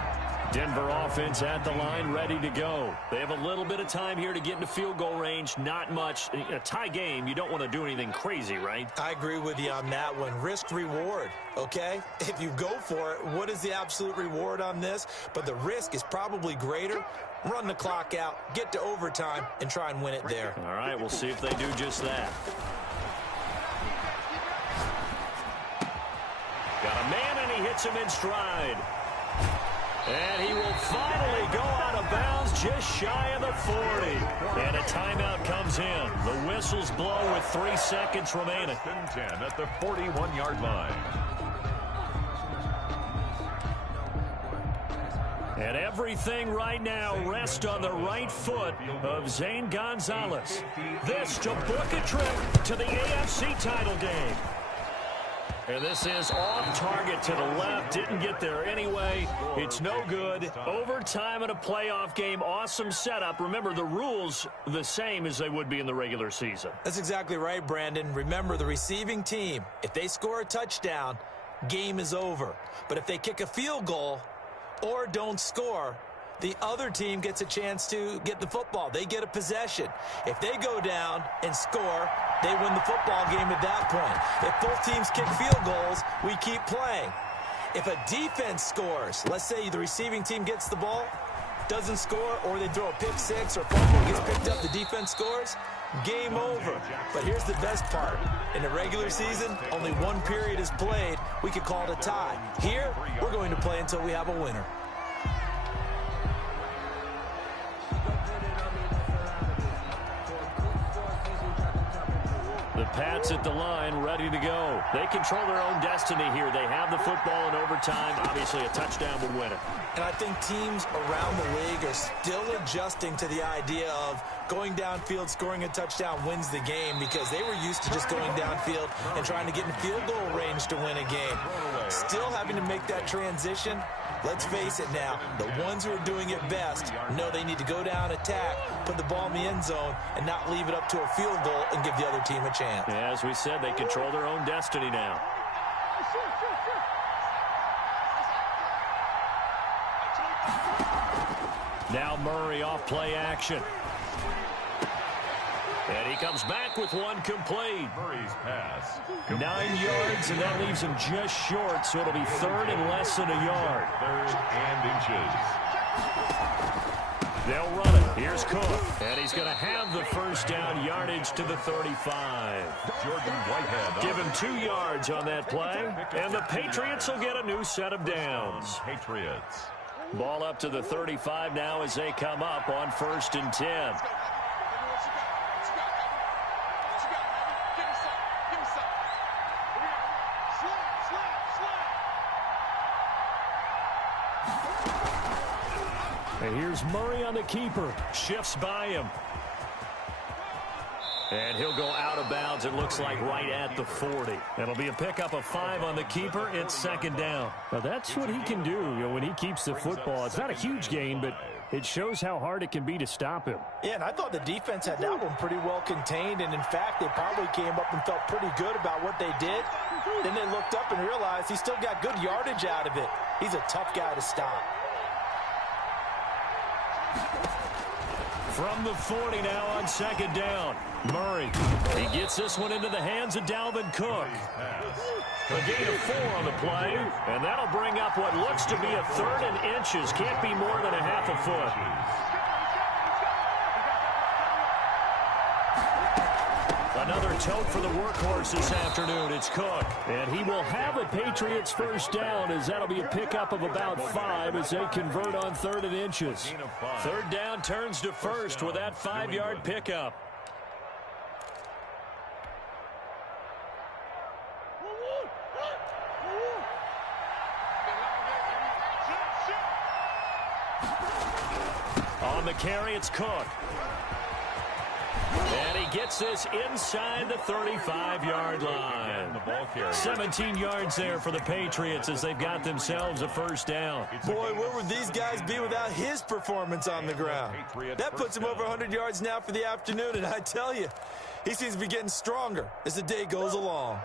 Denver offense at the line, ready to go. They have a little bit of time here to get into field goal range. Not much. A tie game, you don't want to do anything crazy, right? I agree with you on that one. Risk reward, okay? If you go for it, what is the absolute reward on this? But the risk is probably greater. Run the clock out, get to overtime, and try and win it there. All right, we'll see if they do just that. Got a man, and he hits him in stride. And he will finally go out of bounds just shy of the 40. And a timeout comes in. The whistles blow with 3 seconds remaining. 10 at the 41-yard line. And everything right now rests on the right foot of Zane Gonzalez. This to book a trip to the AFC title game. And this is off target to the left. Didn't get there anyway. It's no good. Overtime in a playoff game. Awesome setup. Remember, the rules the same as they would be in the regular season. That's exactly right, Brandon. Remember, the receiving team, if they score a touchdown, game is over. But if they kick a field goal or don't score, the other team gets a chance to get the football. They get a possession. If they go down and score, they win the football game at that point. If both teams kick field goals, we keep playing. If a defense scores, let's say the receiving team gets the ball, doesn't score, or they throw a pick six or fumble gets picked up, the defense scores, game over. But here's the best part. In the regular season, only one period is played. We could call it a tie. Here, we're going to play until we have a winner. The Pats at the line, ready to go. They control their own destiny here. They have the football in overtime. Obviously, a touchdown would win it. And I think teams around the league are still adjusting to the idea of going downfield, scoring a touchdown wins the game, because they were used to just going downfield and trying to get in field goal range to win a game. Still having to make that transition. Let's face it now, the ones who are doing it best know they need to go down, attack, put the ball in the end zone, and not leave it up to a field goal and give the other team a chance. Yeah, as we said, they control their own destiny now. Now Murray off play action. And he comes back with one complete. Murray's pass. 9 yards, and that leaves him just short, so it'll be third and less than a yard. 3rd and inches. They'll run it. Here's Cook. And he's going to have the first down, yardage to the 35. Jordan Whitehead. Give him 2 yards on that play, and the Patriots will get a new set of downs. Patriots. Ball up to the 35 now as they come up on 1st and 10. And here's Murray on the keeper. Shifts by him. And he'll go out of bounds, it looks like, right at the 40. It'll be a pickup of 5 on the keeper. It's 2nd down. Now, that's what he can do, when he keeps the football. It's not a huge gain, but it shows how hard it can be to stop him. Yeah, and I thought the defense had that one pretty well contained, and in fact, they probably came up and felt pretty good about what they did. Then they looked up and realized he still got good yardage out of it. He's a tough guy to stop. From the 40 now on 2nd down. Murray. He gets this one into the hands of Dalvin Cook. A gain of 4 on the play, and that'll bring up what looks to be a 3rd and inches. Can't be more than a half a foot. Another tote for the workhorse this afternoon. It's Cook. And he will have a Patriots 1st down, as that'll be a pickup of about 5 as they convert on 3rd and inches. 3rd down turns to 1st with that 5-yard pickup. On the carry, it's Cook. And he gets this inside the 35-yard line. 17 yards there for the Patriots as they've got themselves a 1st down. Boy, where would these guys be without his performance on the ground? That puts him over 100 yards now for the afternoon, and I tell you, he seems to be getting stronger as the day goes along.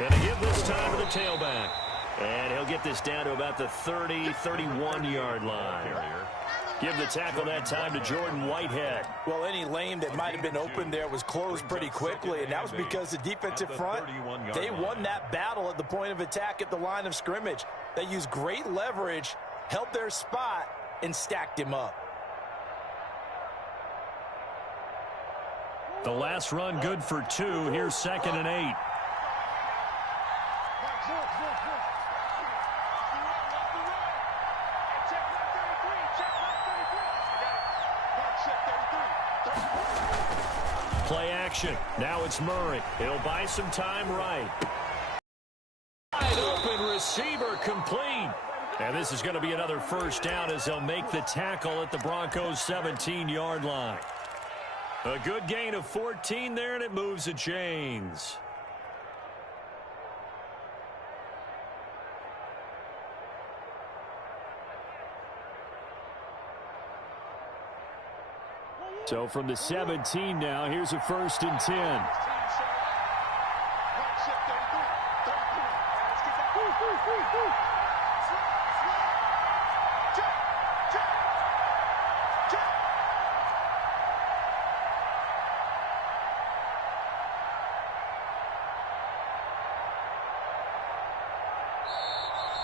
And to give this time to the tailback. And he'll get this down to about the 30, 31-yard line. Give the tackle that time to Jordan Whitehead. Well, any lane that might have been open there was closed pretty quickly, and that was because the defensive front, they won that battle at the point of attack at the line of scrimmage. They used great leverage, held their spot, and stacked him up. The last run good for 2. Here's 2nd and 8. Play action. Now it's Murray. He'll buy some time right. Wide open receiver complete. And this is going to be another 1st down as they'll make the tackle at the Broncos' 17-yard line. A good gain of 14 there, and it moves the chains. So from the 17 now, here's a 1st and 10.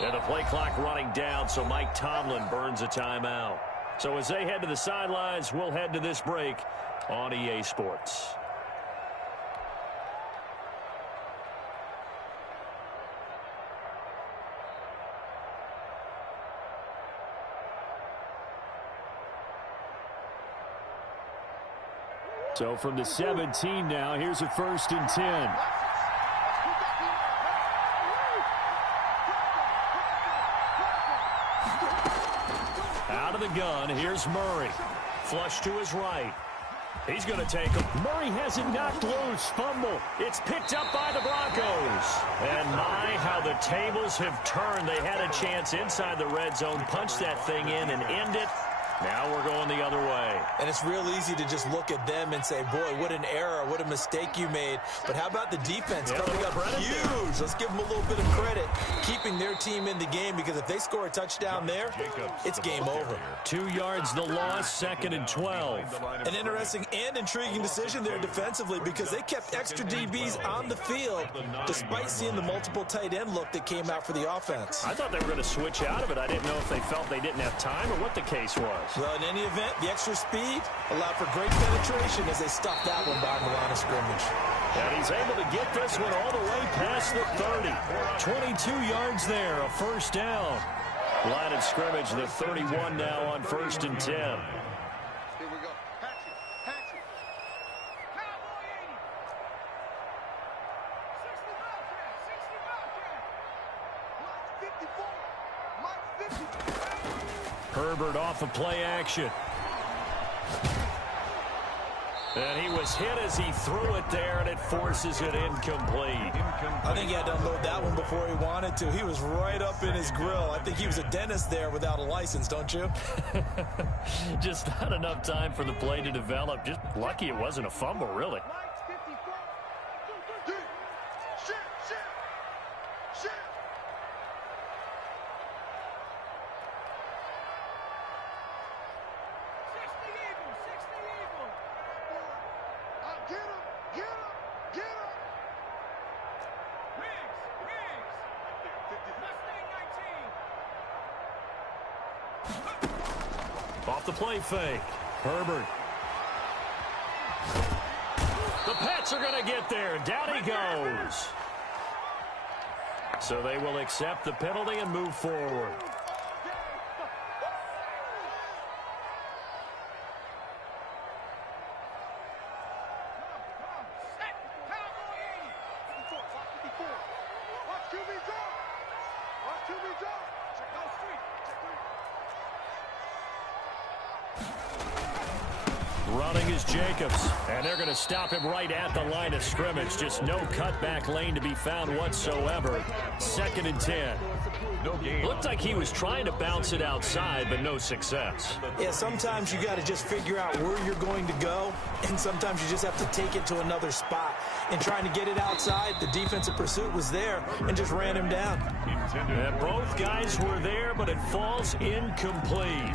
And the play clock running down, so Mike Tomlin burns a timeout. So as they head to the sidelines, we'll head to this break on EA Sports. So from the 17 now, here's a 1st and 10. Out of the gun, here's Murray. Flush to his right. He's going to take him. Murray has it knocked loose. Fumble. It's picked up by the Broncos. And my, how the tables have turned. They had a chance inside the red zone, punch that thing in and end it. Now we're going the other way. And it's real easy to just look at them and say, boy, what an error, what a mistake you made. But how about the defense coming up huge? Let's give them a little bit of credit, keeping their team in the game, because if they score a touchdown there, it's game over. 2 yards the loss, 2nd and 12. An interesting and intriguing decision there defensively, because they kept extra DBs on the field despite seeing the multiple tight end look that came out for the offense. I thought they were going to switch out of it. I didn't know if they felt they didn't have time or what the case was. Well, in any event, the extra speed allowed for great penetration as they stuffed that one behind the line of scrimmage. And he's able to get this one all the way past the 30. 22 yards there, a first down. Line of scrimmage, the 31 now on 1st and 10. Here we go. Hatchet. Hatchet. Cowboy 80. 60 Mike 54. Mike 50. Herbert off of play action. And he was hit as he threw it there, and it forces it incomplete. I think he had to unload that one before he wanted to. He was right up in his grill. I think he was a dentist there without a license, don't you? Just not enough time for the play to develop. Just lucky it wasn't a fumble, really. Off the play fake. Herbert. The Pats are going to get there. Down he goes. So they will accept the penalty and move forward. Running is Jacobs, and they're going to stop him right at the line of scrimmage. Just no cutback lane to be found whatsoever. 2nd and 10. No gain. Looked like he was trying to bounce it outside, but no success. Yeah, sometimes you got to just figure out where you're going to go, and sometimes you just have to take it to another spot. And trying to get it outside, the defensive pursuit was there and just ran him down. And both guys were there, but it falls incomplete.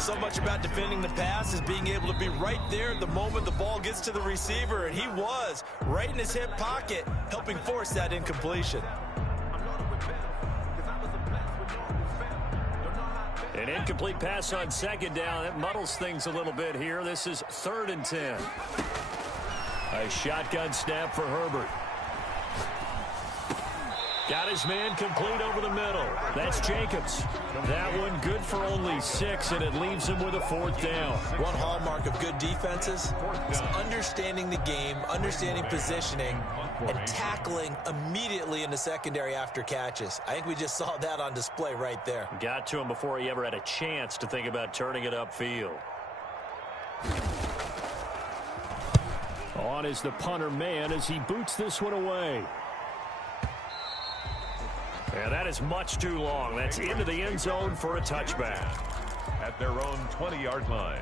So much about defending the pass is being able to be right there the moment the ball gets to the receiver, and he was right in his hip pocket, helping force that incompletion. An incomplete pass on 2nd down. That muddles things a little bit here. This is 3rd and 10. A shotgun snap for Herbert. Got his man complete over the middle. That's Jacobs. That one good for only 6, and it leaves him with a 4th down. One hallmark of good defenses is understanding the game, understanding positioning, and tackling immediately in the secondary after catches. I think we just saw that on display right there. Got to him before he ever had a chance to think about turning it upfield. On is the punter man as he boots this one away. And that is much too long. That's into the end zone for a touchback. At their own 20-yard line.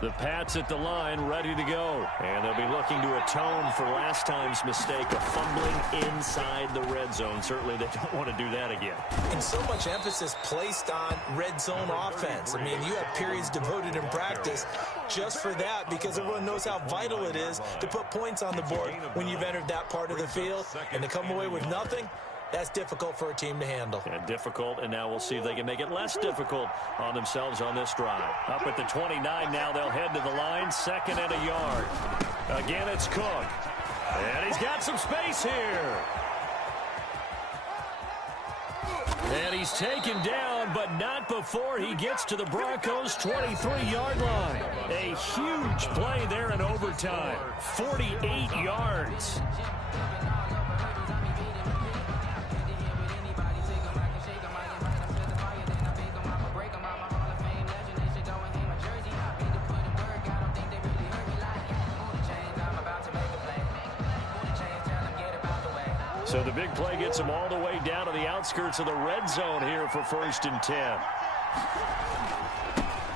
The Pats at the line, ready to go. And they'll be looking to atone for last time's mistake of fumbling inside the red zone. Certainly they don't want to do that again. And so much emphasis placed on red zone offense. I mean, you have periods devoted in practice just for that because everyone knows how vital it is to put points on the board when you've entered that part of the field. And to come away with nothing, that's difficult for a team to handle. And difficult, and now we'll see if they can make it less difficult on themselves on this drive. Up at the 29 now, they'll head to the line, 2nd and a yard. Again, it's Cook. And he's got some space here. And he's taken down, but not before he gets to the Broncos' 23-yard line. A huge play there in overtime. 48 yards. So the big play gets him all the way down to the outskirts of the red zone here for 1st and 10.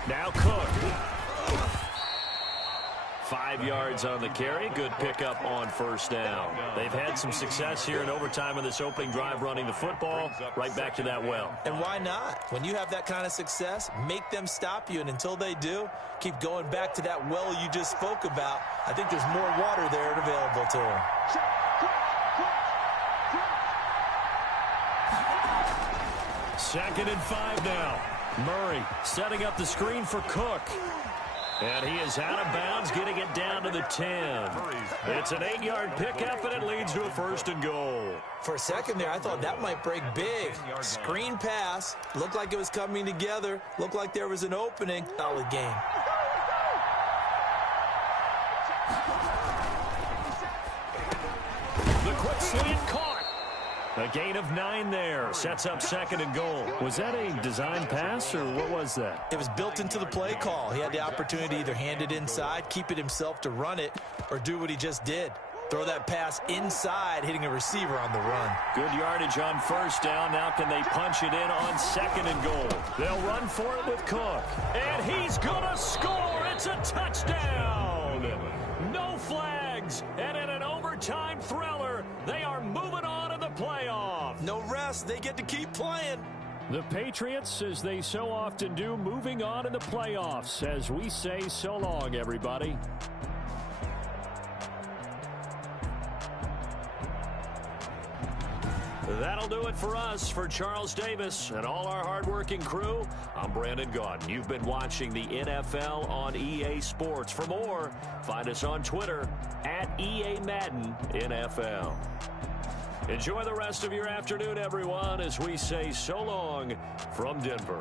Now Cook. 5 yards on the carry. Good pickup on 1st down. They've had some success here in overtime in this opening drive running the football. Right back to that well. And why not? When you have that kind of success, make them stop you. And until they do, keep going back to that well you just spoke about. I think there's more water there available to them. 2nd and 5 now. Murray setting up the screen for Cook. And he is out of bounds, getting it down to the 10. It's an 8-yard pickup, and it leads to a 1st and goal. For a second there, I thought that might break big. Screen pass. Looked like it was coming together. Looked like there was an opening. Solid game. The quick slant caught. A gain of 9 there. Sets up 2nd and goal. Was that a design pass, or what was that? It was built into the play call. He had the opportunity to either hand it inside, keep it himself to run it, or do what he just did. Throw that pass inside, hitting a receiver on the run. Good yardage on 1st down. Now can they punch it in on 2nd and goal? They'll run for it with Cook. And he's going to score. It's a touchdown. No flags. And in an overtime thriller, they are moving on to the playoff. No rest. They get to keep playing. The Patriots, as they so often do, moving on in the playoffs as we say so long, everybody. That'll do it for us. For Charles Davis and all our hardworking crew, I'm Brandon Gaudin. You've been watching the NFL on EA Sports. For more, find us on Twitter at EA Madden NFL. Enjoy the rest of your afternoon, everyone, as we say so long from Denver.